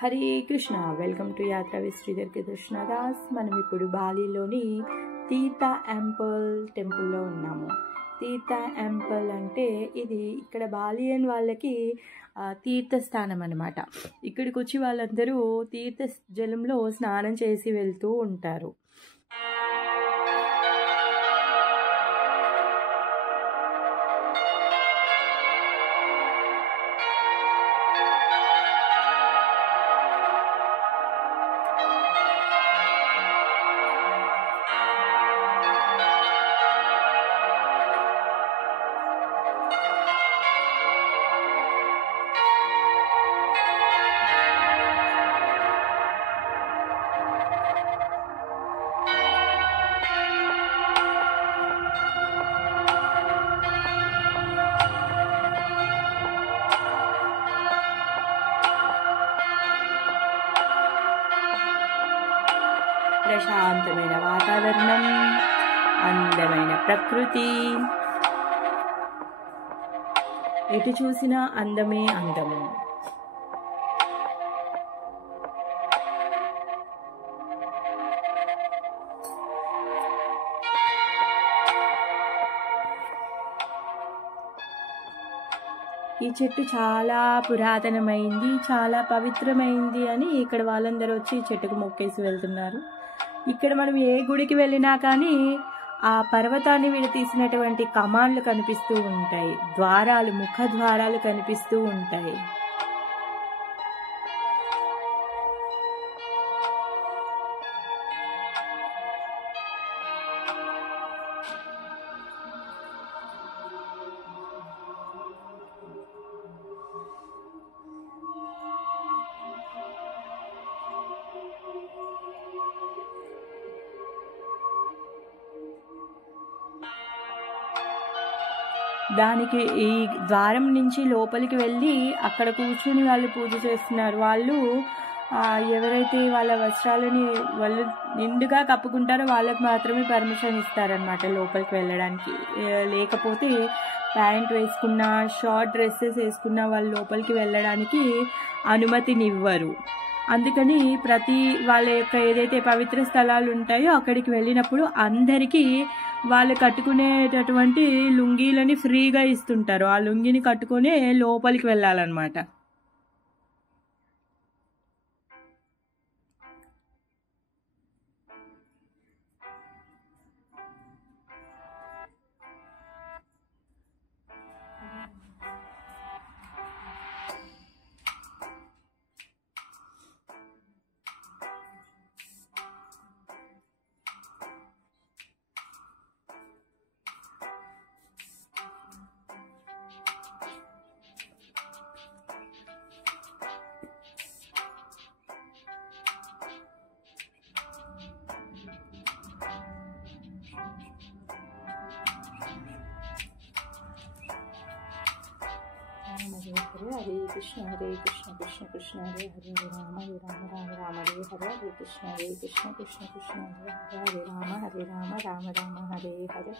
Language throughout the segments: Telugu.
హరే కృష్ణ. వెల్కమ్ టు యాత్ర విత్ శ్రీధర్ కే కృష్ణదాస్. మనం ఇప్పుడు బాలీలోని తీర్థ యాంపుల్ టెంపుల్లో ఉన్నాము. తీర్థ యాంపుల్ అంటే ఇది ఇక్కడ బాలియన్ వాళ్ళకి తీర్థస్థానం అన్నమాట. ఇక్కడికి వచ్చి వాళ్ళందరూ తీర్థ జలంలో స్నానం చేసి వెళ్తూ ఉంటారు. ప్రశాంతమైన వాతావరణం, అందమైన ప్రకృతి, ఎటు చూసినా అందమే అందము. ఈ చెట్టు చాలా పురాతనమైంది, చాలా పవిత్రమైంది అని ఇక్కడ వాళ్ళందరూ వచ్చి ఈ చెట్టుకు మొక్కేసి వెళ్తున్నారు. ఇక్కడ మనం ఏ గుడికి వెళ్ళినా కానీ ఆ పర్వతాన్ని విడతీసినటువంటి కమాన్లు కనిపిస్తూ ఉంటాయి, ద్వారాలు, ముఖ ద్వారాలు కనిపిస్తూ ఉంటాయి. దానికి ఈ ద్వారం నుంచి లోపలికి వెళ్ళి అక్కడ కూర్చుని వాళ్ళు పూజ చేస్తున్నారు. వాళ్ళు ఎవరైతే వాళ్ళ వస్త్రాలని వాళ్ళు నిండుగా కప్పుకుంటారో వాళ్ళకి మాత్రమే పర్మిషన్ ఇస్తారనమాట లోపలికి వెళ్ళడానికి. లేకపోతే ప్యాంట్ వేసుకున్న, షార్ట్ డ్రెస్సెస్ వేసుకున్న వాళ్ళు లోపలికి వెళ్ళడానికి అనుమతినివ్వరు. అందుకని ప్రతి వాళ్ళ యొక్క ఏదైతే పవిత్ర స్థలాలు ఉంటాయో అక్కడికి వెళ్ళినప్పుడు అందరికీ వాళ్ళు కట్టుకునేటటువంటి లుంగీలని ఫ్రీగా ఇస్తుంటారు. ఆ లుంగిని కట్టుకునే లోపలికి వెళ్ళాలన్నమాట. హరే కృష్ణ హరే కృష్ణ కృష్ణ కృష్ణ హరే హరే రామ హరే రామ రామ రామ హరే హరే. హరే కృష్ణ హరే కృష్ణ కృష్ణ కృష్ణ హరే హరే రామ హరే రామ రామ రామ హరే హరే.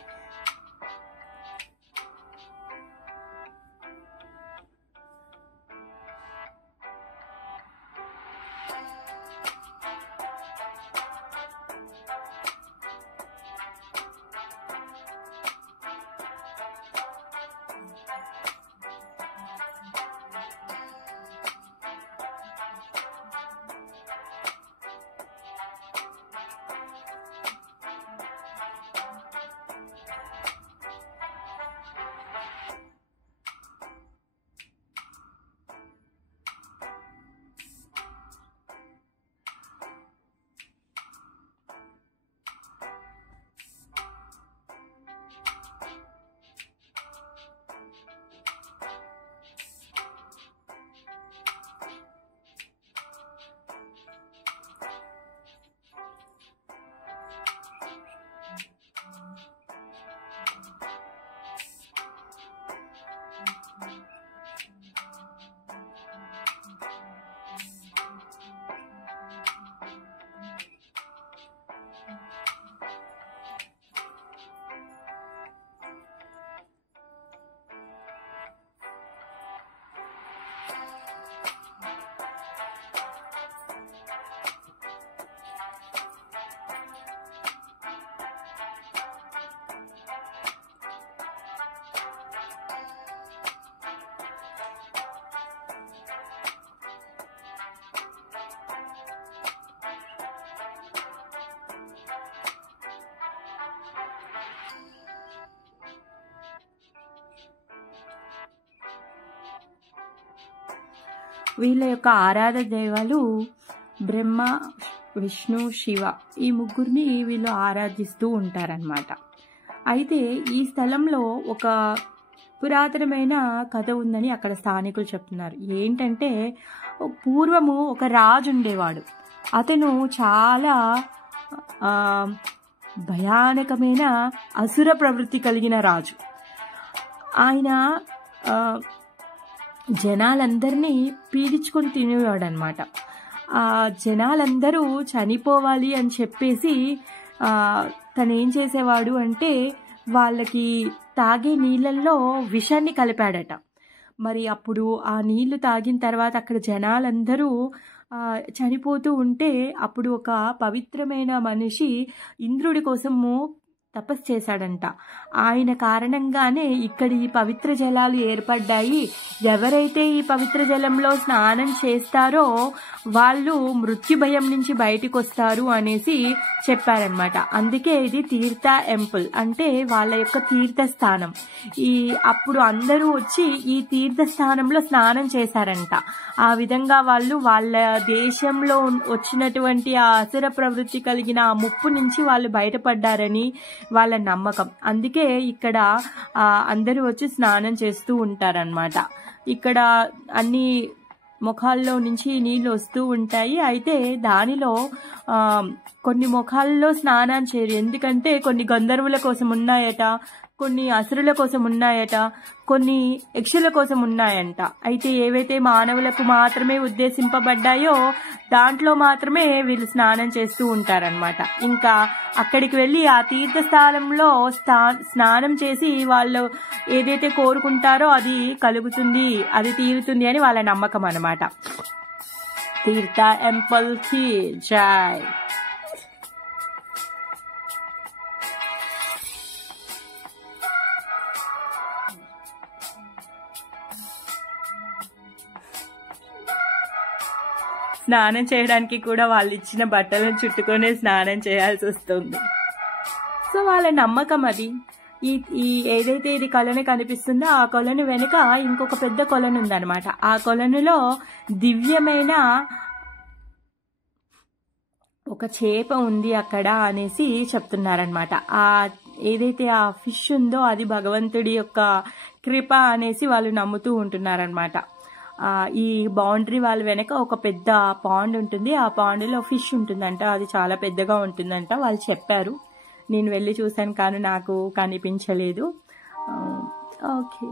వీళ్ళ యొక్క ఆరాధన దైవాలు బ్రహ్మ, విష్ణు, శివ, ఈ ముగ్గురిని వీళ్ళు ఆరాధిస్తూ ఉంటారనమాట. అయితే ఈ స్థలంలో ఒక పురాతనమైన కథ ఉందని అక్కడ స్థానికులు చెప్తున్నారు. ఏంటంటే పూర్వము ఒక రాజు ఉండేవాడు. అతను చాలా భయానకమైన అసుర ప్రవృత్తి కలిగిన రాజు. ఆయన జనాలందరినీ పీడించుకొని తినేవాడు అనమాట. ఆ జనాలందరూ చనిపోవాలి అని చెప్పేసి తను ఏం చేసేవాడు అంటే వాళ్ళకి తాగే నీళ్ళల్లో విషాన్ని కలిపాడట. మరి అప్పుడు ఆ నీళ్లు తాగిన తర్వాత అక్కడ జనాలందరూ చనిపోతూ ఉంటే అప్పుడు ఒక పవిత్రమైన మనిషి ఇంద్రుడి కోసము తపస్సు చేశాడంట. ఆయన కారణంగానే ఇక్కడ ఈ పవిత్ర జలాలు ఏర్పడ్డాయి. ఎవరైతే ఈ పవిత్ర జలంలో స్నానం చేస్తారో వాళ్ళు మృత్యు భయం నుంచి బయటికి వస్తారు అనేసి చెప్పారనమాట. అందుకే ఇది తీర్థ టెంపుల్, అంటే వాళ్ళ యొక్క తీర్థస్థానం. అప్పుడు అందరూ వచ్చి ఈ తీర్థస్థానంలో స్నానం చేశారంట. ఆ విధంగా వాళ్ళు వాళ్ళ దేశంలో వచ్చినటువంటి ఆ అసుర ప్రవృత్తి కలిగిన ఆ ముప్పు నుంచి వాళ్ళు బయటపడ్డారని వాళ్ళ నమ్మకం. అందుకే ఇక్కడ అందరూ వచ్చి స్నానం చేస్తూ ఉంటారనమాట. ఇక్కడ అన్ని ముఖాల్లో నుంచి నీళ్ళు వస్తూ ఉంటాయి. అయితే దానిలో కొన్ని ముఖాల్లో స్నానం చేయరు, ఎందుకంటే కొన్ని గంధర్వుల కోసం ఉన్నాయట, కొన్ని అసురుల కోసం ఉన్నాయట, కొన్ని యక్షుల కోసం ఉన్నాయంట. అయితే ఏవైతే మానవులకు మాత్రమే ఉద్దేశింపబడ్డాయో దాంట్లో మాత్రమే వీళ్ళు స్నానం చేస్తూ ఉంటారనమాట. ఇంకా అక్కడికి వెళ్ళి ఆ తీర్థస్థానంలో స్నానం చేసి వాళ్ళు ఏదైతే కోరుకుంటారో అది కలుగుతుంది, అది తీరుతుంది అని వాళ్ళ నమ్మకం అనమాట. తీర్థ టెంపుల్ కి జై. స్నానం చేయడానికి కూడా వాళ్ళు ఇచ్చిన బట్టలను చుట్టుకొని స్నానం చేయాల్సి వస్తుంది. సో వాళ్ళ నమ్మకం అది. ఈ ఏదైతే ఇది కొలను కనిపిస్తుందో ఆ కొలను వెనుక ఇంకొక పెద్ద కొలను ఉందన్నమాట. ఆ కొలనులో దివ్యమైన ఒక చేప ఉంది అక్కడ అనేసి చెప్తున్నారనమాట. ఏదైతే ఆ ఫిష్ ఉందో అది భగవంతుడి యొక్క కృప అనేసి వాళ్ళు నమ్ముతూ ఉంటున్నారనమాట. ఈ బౌండరీ వాళ్ళ వెనక ఒక పెద్ద పాండ్ ఉంటుంది. ఆ పాండ్లో ఫిష్ ఉంటుందంట, అది చాలా పెద్దగా ఉంటుందంట వాళ్ళు చెప్పారు. నేను వెళ్ళి చూశాను కానీ నాకు కనిపించలేదు. Okay,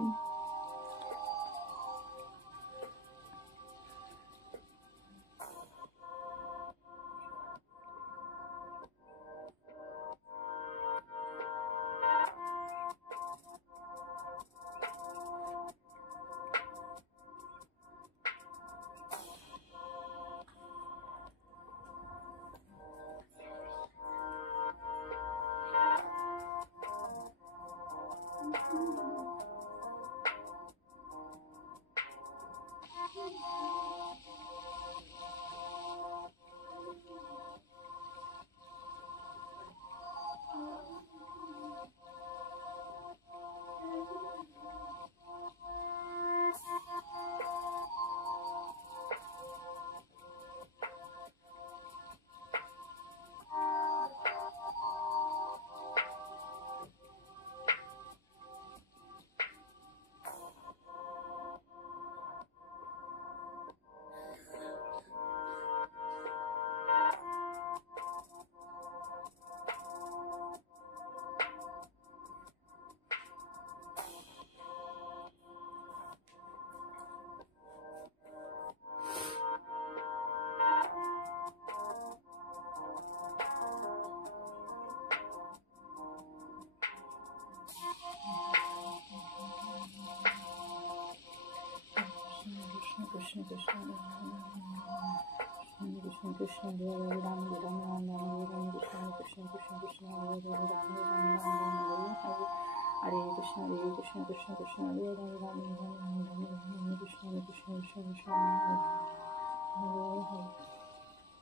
Krishna Krishna Krishna Krishna Rama Rama Rama Rama Krishna Krishna Krishna Krishna Rama Rama Hare Krishna Krishna Krishna Hare Rama Rama Rama Krishna Krishna Krishna Krishna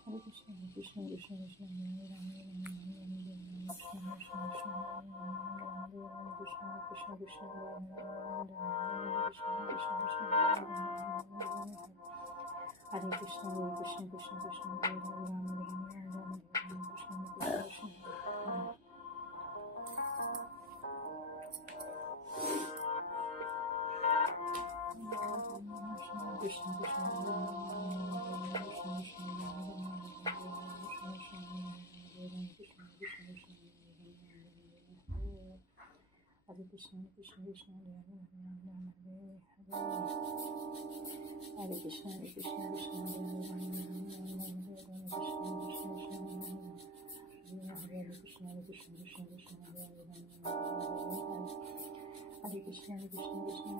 Hare Krishna Krishna Krishna Krishna Hare Rama Krishna Krishna Krishna Hare Krishna Krishna Krishna Krishna Hare Hare Rama Rama Rama Krishna Krishna Krishna Krishna Hare Krishna Krishna Krishna Hare Hare Hare Krishna Krishna Krishna Hare Hare Hare Krishna Krishna Krishna Hare Hare Krishna Krishna Krishna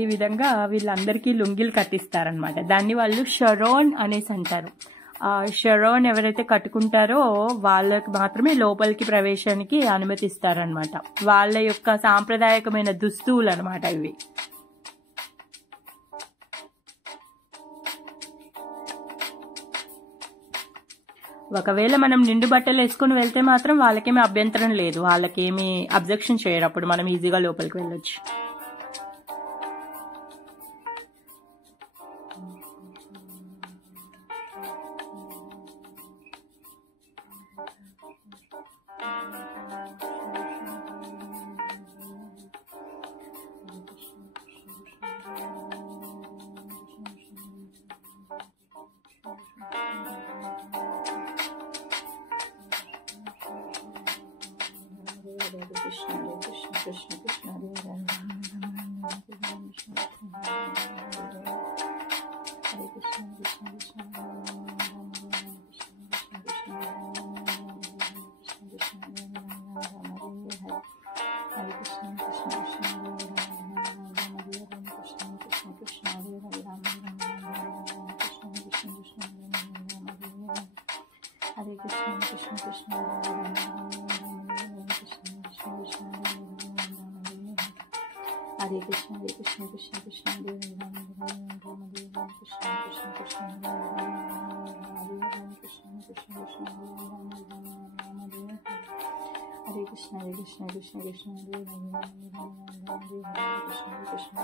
ఈ విధంగా వీళ్ళందరికీ లుంగిలు కట్టిస్తారనమాట. దాన్ని వాళ్ళు షరోన్ అనేసి అంటారు. షరోన్ ఎవరైతే కట్టుకుంటారో వాళ్ళకి మాత్రమే లోపలికి ప్రవేశానికి అనుమతిస్తారనమాట. వాళ్ళ యొక్క సాంప్రదాయకమైన దుస్తువులు అనమాట ఇవి. ఒకవేళ మనం నిండు బట్టలు వేసుకుని వెళ్తే మాత్రం వాళ్ళకేమీ అభ్యంతరం లేదు, వాళ్ళకేమీ అబ్జెక్షన్ చేయరు. అప్పుడు మనం ఈజీగా లోపలికి వెళ్ళొచ్చు. Krishna Krishna Hare Hare Hare Krishna Krishna Krishna Hare Krishna Krishna Krishna Hare Hare Rama Krishna Krishna Krishna Hare Hare Krishna Krishna Krishna Hare Krishna Krishna Krishna Krishna Hare Hare Krishna Krishna Krishna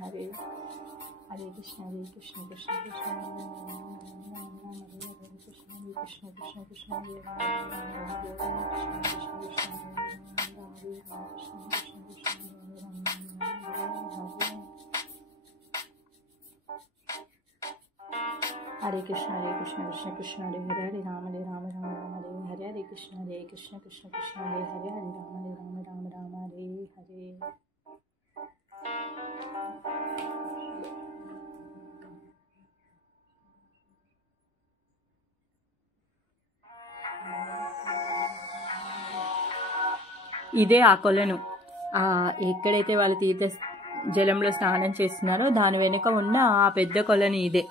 Hare Hare Krishna Krishna Krishna Krishna Krishna Krishna Krishna Hare Hare Krishna Krishna Krishna Hare Hare Rama Rama Rama Hare Hare Krishna Krishna Krishna Hare Hare Rama Rama Rama Hare Hare. ఇదే ఆ కొలను. ఎక్కడైతే వాళ్ళు తీర్థ జలంలో స్నానం చేస్తున్నారో దాని వెనుక ఉన్న ఆ పెద్ద కొలని ఇదే.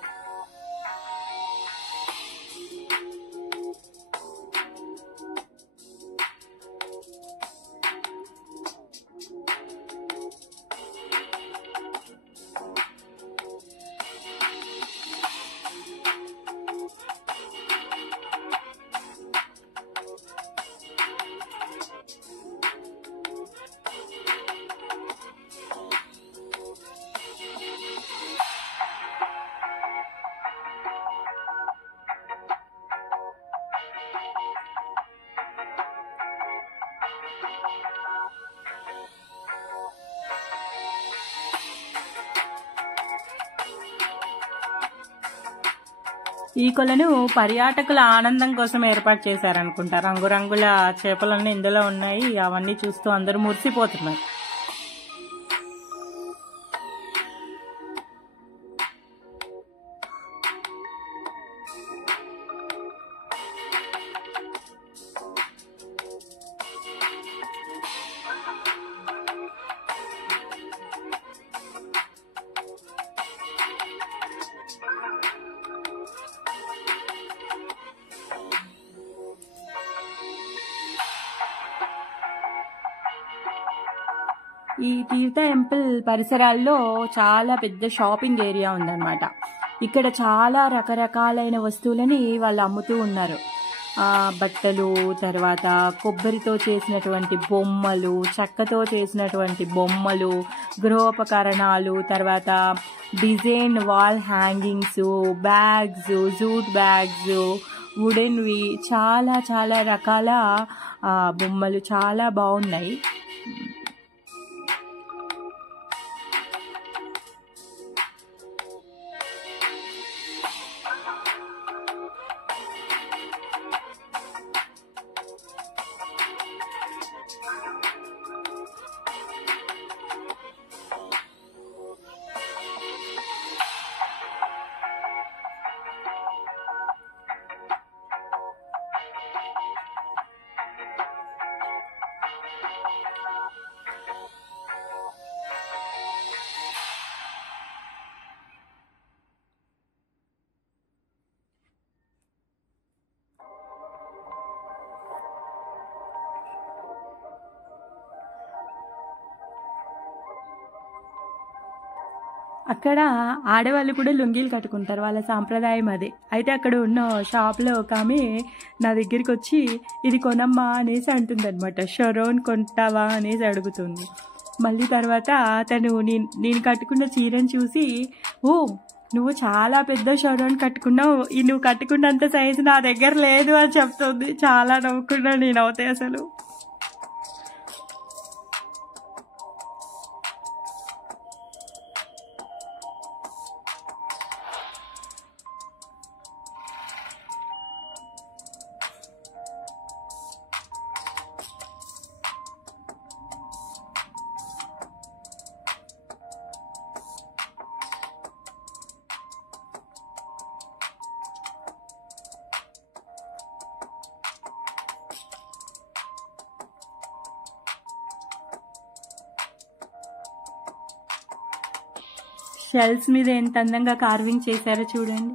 ఈ కొలను పర్యాటకుల ఆనందం కోసం ఏర్పాటు చేశారనుకుంటా. రంగురంగుల చేపలన్నీ ఇందులో ఉన్నాయి. అవన్నీ చూస్తూ అందరూ మురిసిపోతున్నారు. ఈ తీర్థ టెంపుల్ పరిసరాల్లో చాలా పెద్ద షాపింగ్ ఏరియా ఉందన్నమాట. ఇక్కడ చాలా రకరకాలైన వస్తువులని వాళ్ళు అమ్ముతూ ఉన్నారు. బట్టలు, తర్వాత కొబ్బరితో చేసినటువంటి బొమ్మలు, చెక్కతో చేసినటువంటి బొమ్మలు, గృహోపకరణాలు, తర్వాత design wall hangings, bags, jute bags, వుడెన్వి, చాలా చాలా రకాల బొమ్మలు చాలా బాగున్నాయి. అక్కడ ఆడవాళ్ళు కూడా లుంగీలు కట్టుకుంటారు, వాళ్ళ సాంప్రదాయం అదే. అయితే అక్కడ ఉన్న షాప్లో ఒక ఆమె నా దగ్గరికి వచ్చి ఇది కొనమ్మా అనేసి అంటుంది అనమాట. షరోన్ కొంటావా అనేసి అడుగుతుంది. మళ్ళీ తర్వాత తను నేను కట్టుకున్న చీరను చూసి, ఓ నువ్వు చాలా పెద్ద షరోన్ కట్టుకున్నావు, నువ్వు కట్టుకున్నంత సైజు నా దగ్గర లేదు అని చెప్తుంది. చాలా నవ్వుకున్నా నేను అవుతాయి అసలు. షెల్స్ మీద ఎంత అందంగా కార్వింగ్ చేశారో చూడండి.